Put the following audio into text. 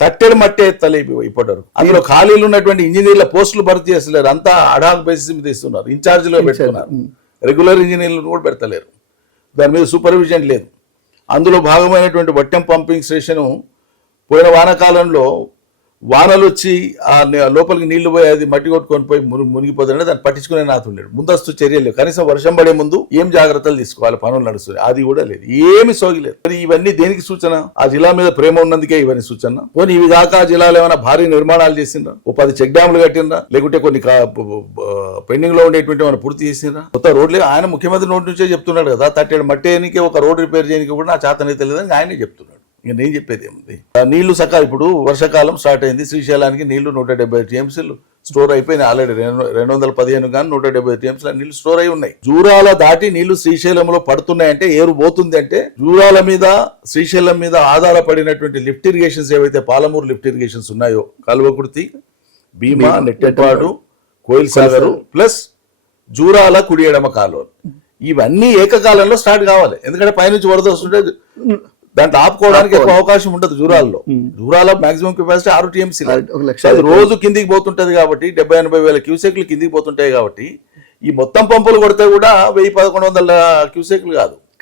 తట్టెడు మట్టే ఎత్తలే ఇప్పటివరకు. అందులో ఖాళీలు ఉన్నటువంటి ఇంజనీర్ల పోస్టులు భర్తీ చేస్తలేరు. అంతా అడాక్ బేసిస్ మీద ఇస్తున్నారు. ఇన్ఛార్జ్లో పెట్టుకున్నారు. రెగ్యులర్ ఇంజనీర్లు కూడా పెడతలేరు. దాని మీద సూపర్విజన్ లేదు. అందులో భాగమైనటువంటి వట్టెం పంపింగ్ స్టేషను పోయిన వానాకాలంలో వానలు వచ్చి ఆ లోపలికి నీళ్ళు పోయి అది మట్టి కొట్టుకొని పోయి ముని- దాన్ని పట్టించుకునే నాతుండేడు ముందస్తు చర్యలు కనీసం వర్షం పడే ముందు ఏం జాగ్రత్తలు తీసుకోవాలి? పనులు నడుస్తుంది అది కూడా లేదు. ఏమి సోగిలేదు మరి ఇవన్నీ దేనికి సూచన? ఆ జిల్లా మీద ప్రేమ ఉన్నందుకే ఇవన్నీ సూచన. పోనీ ఇవి కాక జిల్లాలో ఏమైనా భారీ నిర్మాణాలు చేసిండ్రా? ఓ పది చెక్ డ్యాములు కట్టిండ్రా? లేకుంటే కొన్ని పెండింగ్లో ఉండేటువంటి ఏమైనా పూర్తి చేసిండ్రా? కొత్త రోడ్లు ఆయన ముఖ్యమంత్రి నోటి నుంచే చెప్తున్నాడు కదా తట్టేడు మట్టి ఒక రోడ్ రిపేర్ చేయడానికి కూడా నా చేతనైతే లేదని ఆయనే చెప్తున్నాడు. ఇక నేను చెప్పేది ఏముంది? నీళ్ళు సకా ఇప్పుడు వర్షాకాలం స్టార్ట్ అయింది. శ్రీశైలానికి నీళ్ళు నూట డెబ్బై టీఎంసీలు స్టోర్ అయిపోయినాయి ఆల్రెడీ. రెండు వందల పదిహేను కానీ నూట డెబ్బై టీఎంసీల నీళ్ళు స్టోర్ అయి ఉన్నాయి. జూరాల దాటి నీళ్ళు శ్రీశైలంలో పడుతున్నాయంటే ఏరు పోతుంది అంటే జూరాల మీద శ్రీశైలం మీద ఆధారపడినటువంటి లిఫ్ట్ ఇరిగేషన్స్ ఏవైతే పాలమూరు లిఫ్ట్ ఇరిగేషన్స్ ఉన్నాయో కల్వకుర్తి భీమా నెట్టెపాడు కోయిల్ సాగర్ ప్లస్ జూరాల కుడి ఎడమ కాలువలు. ఇవన్నీ ఏకకాలంలో స్టార్ట్ కావాలి. ఎందుకంటే పైనుంచి వరద వస్తుంటే దాంట్లో ఆపుకోవడానికి ఎక్కువ అవకాశం ఉండదు జూరాల్లో జూరాల మాక్సిమం కెపాసిటీ ఆరు టీఎంసీ అది రోజు కిందికి పోతుంటది కాబట్టి డెబ్బై ఎనభై వేల క్యూసెక్లు కిందికి పోతుంటాయి కాబట్టి ఈ మొత్తం పంపులు కొడితే కూడా వెయ్యి పదకొండు వందల క్యూసెక్లు కాదు.